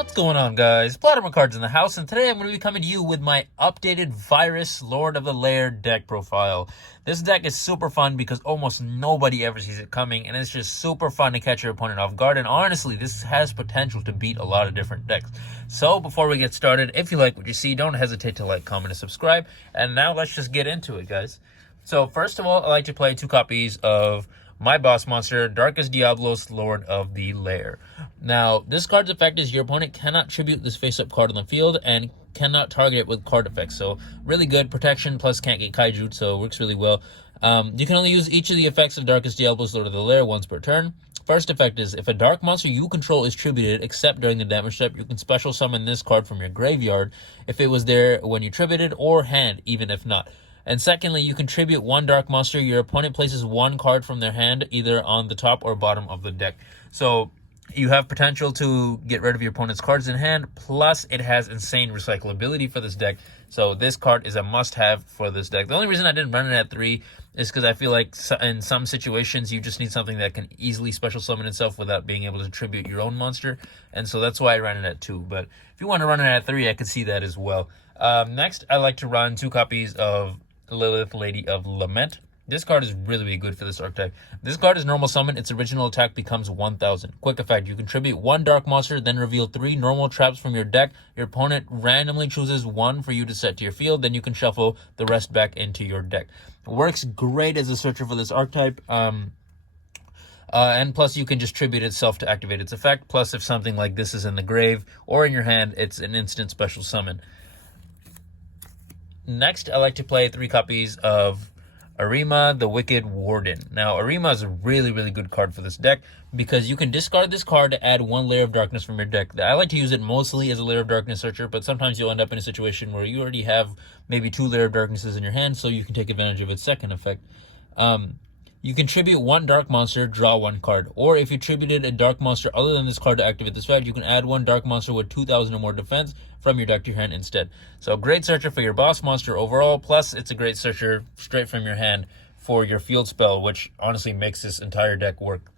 What's going on, guys? Platinum Cards in the house, and today I'm going to be coming to you with my updated Virus Lord of the Lair deck profile. This deck is super fun because almost nobody ever sees it coming, and it's just super fun to catch your opponent off guard, and honestly, this has potential to beat a lot of different decks. So, before we get started, if you like what you see, don't hesitate to like, comment, and subscribe, and now let's just get into it, guys. So, first of all, I like to play 2 copies of my boss monster, Darkest Diablos, Lord of the Lair. Now, this card's effect is your opponent cannot tribute this face-up card on the field and cannot target it with card effects. So, really good protection, plus can't get kaiju, so it works really well. You can only use each of the effects of Darkest Diablos, Lord of the Lair once per turn. First effect is, if a dark monster you control is tributed, except during the damage step, you can special summon this card from your graveyard if it was there when you tributed, or hand, even if not. And secondly, you contribute 1 dark monster. Your opponent places 1 card from their hand, either on the top or bottom of the deck. So you have potential to get rid of your opponent's cards in hand, plus it has insane recyclability for this deck. So this card is a must-have for this deck. The only reason I didn't run it at 3 is because I feel like in some situations you just need something that can easily special summon itself without being able to tribute your own monster. And so that's why I ran it at 2. But if you want to run it at 3, I could see that as well. Next, I like to run 2 copies of Lilith, Lady of Lament. This card is really good for this archetype. This card is normal summon. Its original attack becomes 1000. Quick effect, you contribute 1 dark monster, then reveal 3 normal traps from your deck. Your opponent randomly chooses 1 for you to set to your field, then you can shuffle the rest back into your deck. It works great as a searcher for this archetype. And plus you can just tribute itself to activate its effect. Plus if something like this is in the grave or in your hand, it's an instant special summon. Next, I like to play 3 copies of Arima, the Wicked Warden. Now, Arima is a really good card for this deck because you can discard this card to add 1 layer of darkness from your deck. I like to use it mostly as a layer of darkness searcher, but sometimes you'll end up in a situation where you already have maybe 2 layer of darknesses in your hand, so you can take advantage of its second effect. You can tribute 1 dark monster, draw 1 card. Or if you tributed a dark monster other than this card to activate this effect, you can add 1 dark monster with 2000 or more defense from your deck to your hand instead. So great searcher for your boss monster overall, plus it's a great searcher straight from your hand for your field spell, which honestly makes this entire deck work.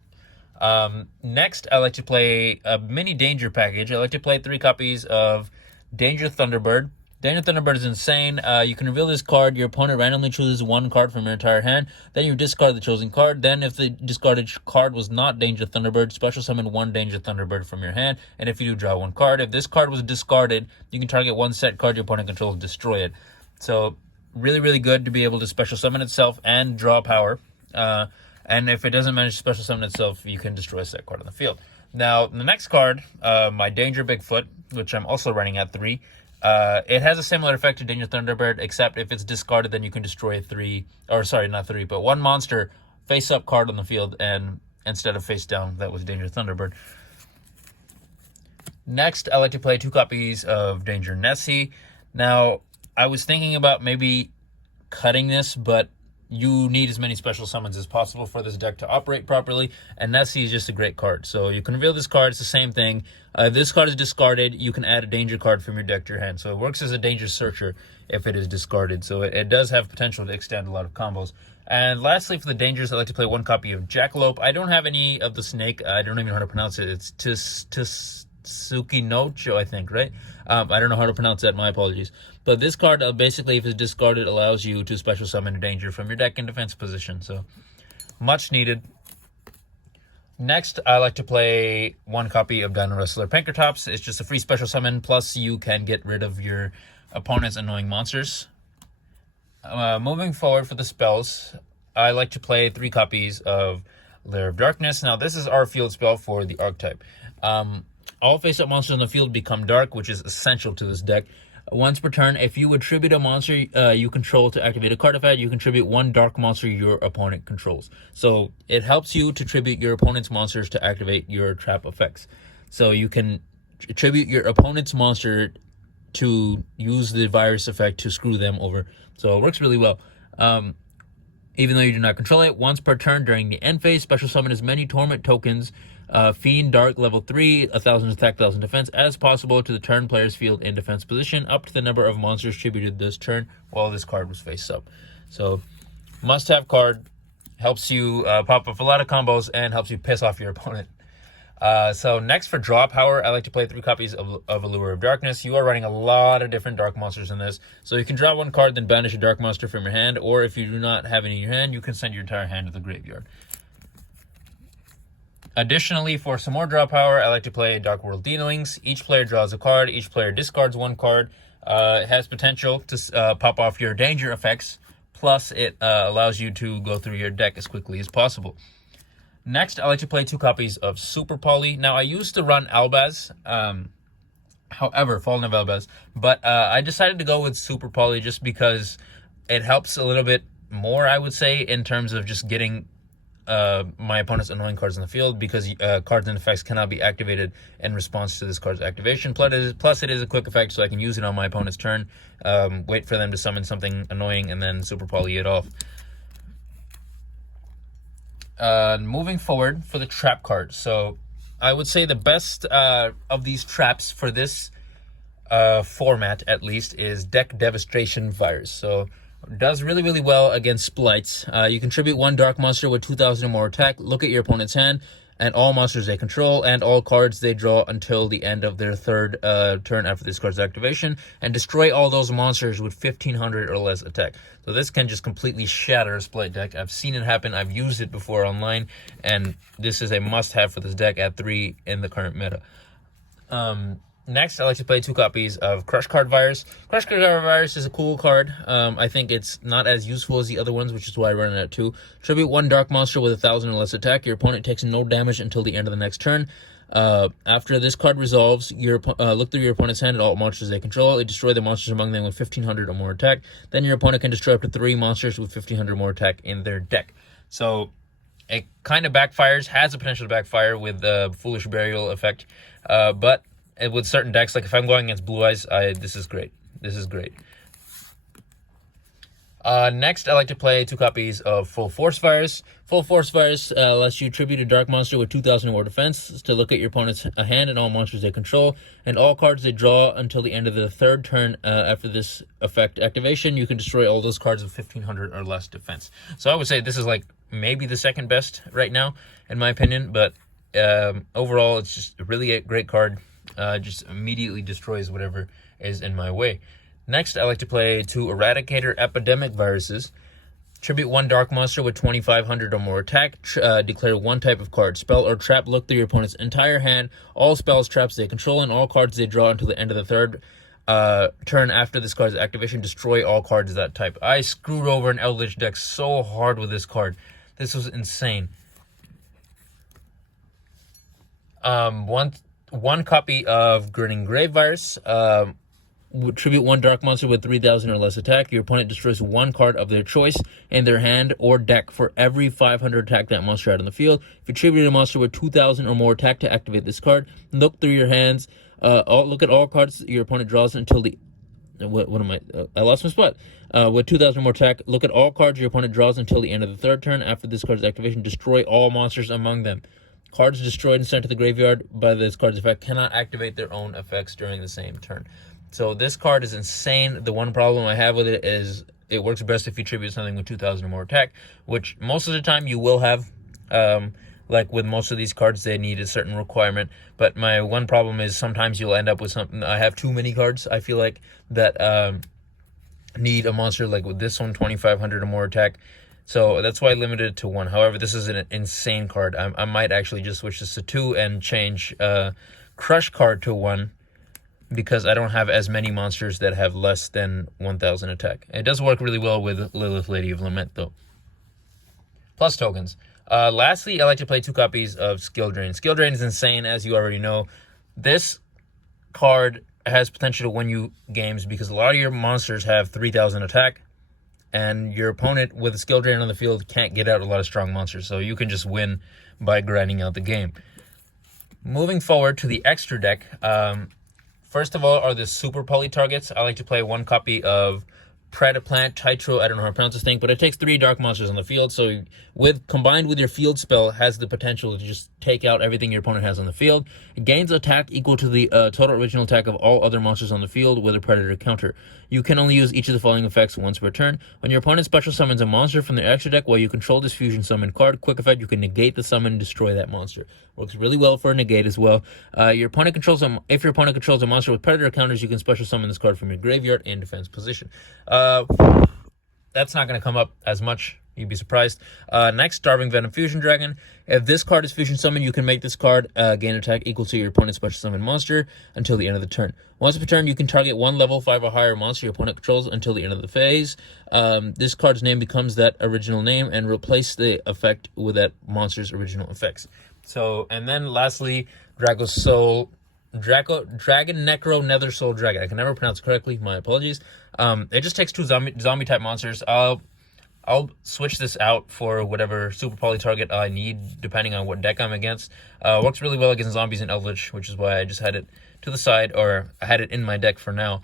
Next, I like to play a mini danger package. I like to play 3 copies of Danger Thunderbird. Danger Thunderbird is insane. You can reveal this card. Your opponent randomly chooses 1 card from your entire hand. Then you discard the chosen card. Then if the discarded card was not Danger Thunderbird, special summon 1 Danger Thunderbird from your hand. And if you do, draw 1 card. If this card was discarded, you can target 1 set card your opponent controls, destroy it. So really good to be able to special summon itself and draw power. And if it doesn't manage to special summon itself, you can destroy a set card on the field. Now, the next card, my Danger Bigfoot, which I'm also running at 3. It has a similar effect to Danger Thunderbird, except if it's discarded, then you can destroy 1 monster face-up card on the field, and instead of face-down, that was Danger Thunderbird. Next, I like to play 2 copies of Danger Nessie. Now, I was thinking about maybe cutting this, but you need as many special summons as possible for this deck to operate properly, and Nessie is just a great card. So you can reveal this card, it's the same thing. If this card is discarded, you can add a danger card from your deck to your hand. So it works as a danger searcher if it is discarded. So it does have potential to extend a lot of combos. And lastly, for the dangers, I like to play 1 copy of Jackalope. I don't have any of the snake. I don't even know how to pronounce it. It's Tsukinocho, I think, right? I don't know how to pronounce that. My apologies. But this card, basically, if it's discarded, allows you to special summon a danger from your deck in defense position. So, much needed. Next, I like to play 1 copy of Dino Wrestler Pankratops. It's just a free special summon, plus you can get rid of your opponent's annoying monsters. Moving forward for the spells, I like to play 3 copies of Lair of Darkness. Now, this is our field spell for the archetype. All face-up monsters on the field become dark, which is essential to this deck. Once per turn, if you attribute a monster you control to activate a card effect, you contribute 1 dark monster your opponent controls. So it helps you to tribute your opponent's monsters to activate your trap effects. So you can attribute your opponent's monster to use the virus effect to screw them over. So it works really well. Even though you do not control it, once per turn during the end phase, special summon as many torment tokens, Fiend Dark level 3, 1000 attack, 1000 defense, as possible to the turn player's field in defense position, up to the number of monsters tributed this turn while this card was face up. So, must-have card, helps you pop up a lot of combos, and helps you piss off your opponent. So next for draw power, I like to play 3 copies of Allure of Darkness. You are running a lot of different dark monsters in this. So you can draw 1 card, then banish a dark monster from your hand, or if you do not have any in your hand, you can send your entire hand to the graveyard. Additionally, for some more draw power, I like to play Dark World Dealings. Each player draws a card, each player discards 1 card. It has potential to pop off your danger effects, plus it allows you to go through your deck as quickly as possible. Next, I like to play 2 copies of Super Poly. Now, I used to run Albaz, however, Fallen of Albaz, but I decided to go with Super Poly just because it helps a little bit more, I would say, in terms of just getting my opponent's annoying cards in the field, because cards and effects cannot be activated in response to this card's activation. Plus, it is a quick effect, so I can use it on my opponent's turn, wait for them to summon something annoying, and then Super Poly it off. Moving forward for the trap card. So I would say the best of these traps for this format, at least, is Deck Devastation Virus. So it does really, really well against splites. You contribute 1 dark monster with 2,000 or more attack. Look at your opponent's hand and all monsters they control and all cards they draw until the end of their 3rd turn after this card's activation, and destroy all those monsters with 1,500 or less attack. So this can just completely shatter a split deck. I've seen it happen. I've used it before online, and this is a must-have for this deck at 3 in the current meta. Next, I like to play 2 copies of Crush Card Virus. Crush Card Virus is a cool card. I think it's not as useful as the other ones, which is why I run it at 2. Tribute 1 dark monster with 1,000 or less attack. Your opponent takes no damage until the end of the next turn. After this card resolves, look through your opponent's hand at all monsters they control. It destroy the monsters among them with 1,500 or more attack. Then your opponent can destroy up to 3 monsters with 1,500 more attack in their deck. So it kind of backfires, has the potential to backfire with the Foolish Burial effect, but with certain decks, like if I'm going against Blue Eyes, this is great. This is great. Next, I like to play 2 copies of Full Force Virus. Full Force Virus lets you tribute a dark monster with 2,000 or more defense to look at your opponent's hand and all monsters they control, and all cards they draw until the end of the 3rd turn after this effect activation. You can destroy all those cards with 1,500 or less defense. So I would say this is like maybe the 2nd best right now, in my opinion, but overall, it's just really a great card. Just immediately destroys whatever is in my way. Next, I like to play 2 Eradicator Epidemic Viruses. Tribute 1 dark monster with 2,500 or more attack. Declare 1 type of card. Spell or trap, look through your opponent's entire hand, all spells, traps they control, and all cards they draw until the end of the 3rd turn after this card's activation. Destroy all cards of that type. I screwed over an Eldritch deck so hard with this card. This was insane. One copy of Grinning Grave Virus. Tribute 1 dark monster with 3,000 or less attack. Your opponent destroys 1 card of their choice in their hand or deck for every 500 attack that monster had on the field. If you tribute a monster with 2,000 or more attack to activate this card, look through your hands. Look at all cards your opponent draws until the... I lost my spot. With 2,000 or more attack, look at all cards your opponent draws until the end of the 3rd turn. After this card's activation, destroy all monsters among them. Cards destroyed and sent to the graveyard by this card's effect cannot activate their own effects during the same turn. So this card is insane. The one problem I have with it is it works best if you tribute something with 2,000 or more attack, which most of the time you will have. Like with most of these cards, they need a certain requirement. But my one problem is sometimes you'll end up with something. I have too many cards, I feel like, that need a monster like with this one, 2,500 or more attack. So that's why I limited it to 1. However, this is an insane card. I might actually just switch this to 2 and change Crush card to 1, because I don't have as many monsters that have less than 1,000 attack. It does work really well with Lilith, Lady of Lament, though. Plus tokens. Lastly, I like to play 2 copies of Skill Drain. Skill Drain is insane, as you already know. This card has potential to win you games because a lot of your monsters have 3,000 attack, and your opponent with a Skill Drain on the field can't get out a lot of strong monsters, so you can just win by grinding out the game. Moving forward to the extra deck, first of all are the Super Poly targets. I like to play 1 copy of Predaplant, Titro, I don't know how to pronounce this thing, but it takes 3 dark monsters on the field, so combined with your field spell, has the potential to just take out everything your opponent has on the field. It gains attack equal to the total original attack of all other monsters on the field with a predator counter. You can only use each of the following effects once per turn. When your opponent special summons a monster from their extra deck while you control this fusion summon card, quick effect, you can negate the summon and destroy that monster. Works really well for a negate as well. If your opponent controls a monster with predator counters, you can special summon this card from your graveyard in defense position. That's not going to come up as much. You'd be surprised. Next, Starving Venom Fusion Dragon. If this card is fusion summoned, you can make this card gain attack equal to your opponent's special summon monster until the end of the turn. Once per turn, you can target one level 5 or higher monster your opponent controls until the end of the phase. This card's name becomes that original name and replace the effect with that monster's original effects. So, and then lastly, Dragon Necro Nether Soul Dragon. I can never pronounce it correctly. My apologies. It just takes 2 zombie type monsters. I'll switch this out for whatever super poly target I need, depending on what deck I'm against. Works really well against zombies and Eldritch, which is why I just had it to the side, or I had it in my deck for now.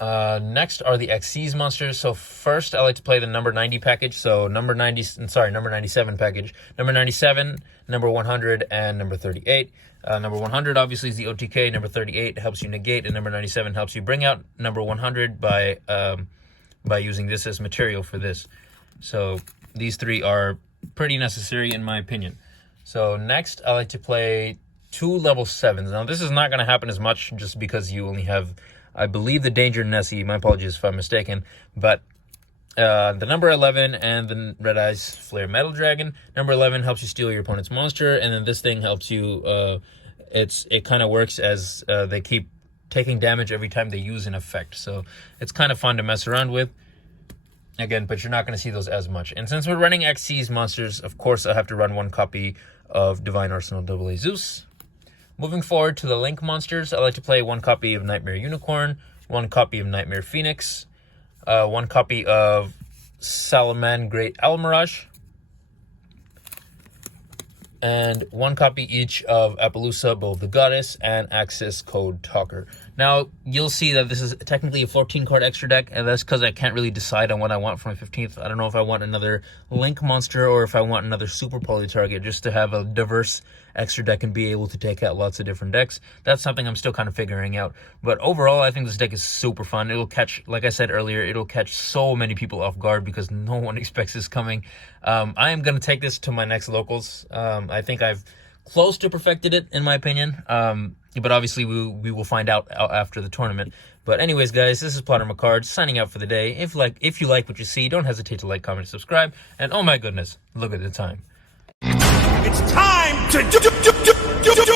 Next are the Xyz monsters. So first, I like to play the number 90 package. So number 97 package. Number 97, number 100, and number 38. Number 100 obviously is the OTK. Number 38 helps you negate, and number 97 helps you bring out number 100 by using this as material for this. So these 3 are pretty necessary in my opinion. So next, I like to play 2 level 7s. Now this is not going to happen as much just because you only have, I believe, the Danger Nessie. My apologies if I'm mistaken. But the number 11 and the Red Eyes Flare Metal Dragon. Number 11 helps you steal your opponent's monster, and then this thing helps you, it kind of works as they keep taking damage every time they use an effect. So it's kind of fun to mess around with. Again, but you're not going to see those as much. And since we're running Xyz monsters, of course, I have to run 1 copy of Divine Arsenal AA Zeus. Moving forward to the Link monsters, I like to play 1 copy of Nightmare Unicorn, 1 copy of Nightmare Phoenix, 1 copy of Salaman Great Almirage, and 1 copy each of Appaloosa, Bow of the Goddess, and Axis Code Talker. Now, you'll see that this is technically a 14-card extra deck, and that's because I can't really decide on what I want for my 15th. I don't know if I want another Link monster or if I want another Super Poly target, just to have a diverse extra deck and be able to take out lots of different decks. That's something I'm still kind of figuring out. But overall, I think this deck is super fun. It'll catch, like I said earlier, it'll catch so many people off guard because no one expects this coming. I am going to take this to my next locals. I think I've close to perfected it, in my opinion. But obviously, we will find out after the tournament. But anyways, guys, this is Plotter McCard signing out for the day. If you like what you see, don't hesitate to like, comment, subscribe. And oh my goodness, look at the time. It's time to do